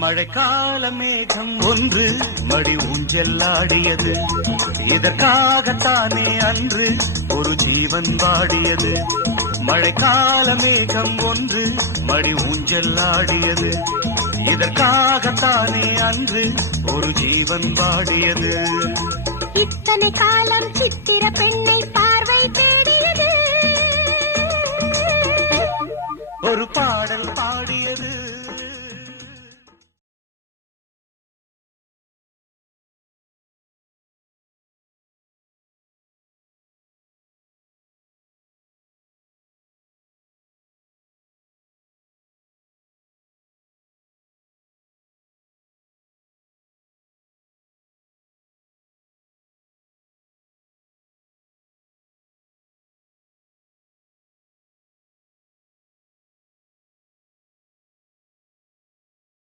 மழைக்கால மேகம் ஒன்று மடி ஊஞ்செல்லாடியது. இதற்காகத்தானே அன்று ஒரு ஜீவன் வாடியது. மழைக்கால மேகம் ஒன்று மடி ஊஞ்செல்லாடியது. இதற்காகத்தானே அன்று ஒரு ஜீவன் வாடியது. இத்தனை காலம் சித்திர பெண்ணை பார்வை தேடியது. ஒரு பாடல் பாடியது.